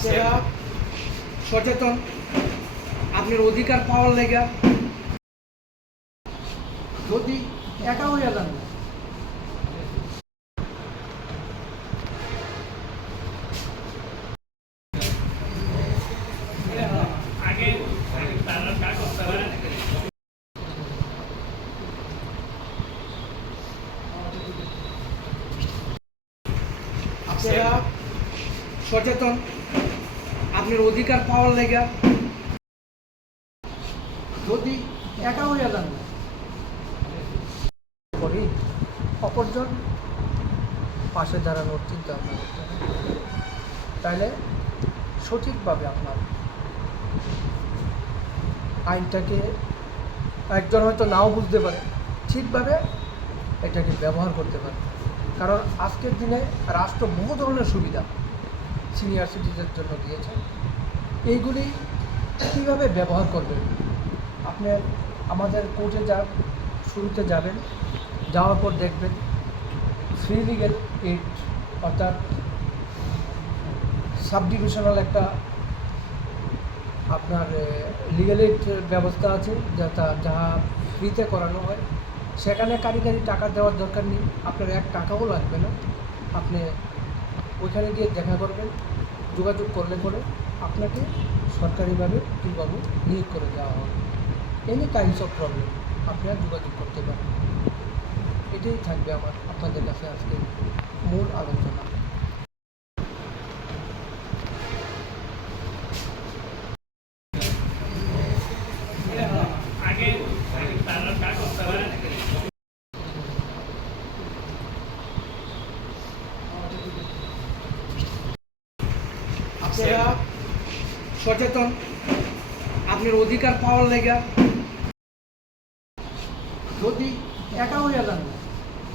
আপনারা সচেতন। আপনার অধিকার পাওয়ার লেগা। যদি একা হয়ে যান। সচেতন। আপনার অধিকার পাওয়ার লেগা। যদি একা হইয়া যান, করি। অপরজন পাশে দাঁড়ানোর চিন্তা ভাবনা করতে হবে। তাহলে সঠিকভাবে আপনার আইনটাকে একজন হয়তো নাও বুঝতে পারে, ঠিকভাবে এটাকে ব্যবহার করতে পারে। কারণ আজকের দিনে রাষ্ট্র বহু ধরনের সুবিধা। সিনিয়র সিটিজের জন্য দিয়েছেন। এইগুলি কীভাবে ব্যবহার করবেন? আপনি আমাদের কোর্টে যা, শুরুতে যাবেন, যাওয়ার পর দেখবেন ফ্রি লিগেল এইড অর্থাৎ সাব ডিভিশনাল একটা আপনার লিগেল এইড ব্যবস্থা আছে যেটা যাহা ফ্রিতে করানো হয়। সেখানে কারিগরি টাকা দেওয়ার দরকার নেই। আপনার এক টাকাও লাগবে না। আপনি ওইখানে গিয়ে দেখা করবেন, যোগাযোগ করলে পরে আপনাকে সরকারিভাবে কীভাবে নিয়োগ করে দেওয়া হবে। এনি কাইন্ডস অফ প্রবলেম আপনারা যোগাযোগ করতে পারেন। এটাই থাকবে আমার, আপনাদের কাছে আজকে মূল আলোচনা। আপনারা সচেতন আপনার অধিকার পাওয়ার লেগা যদি একা হইয়া যান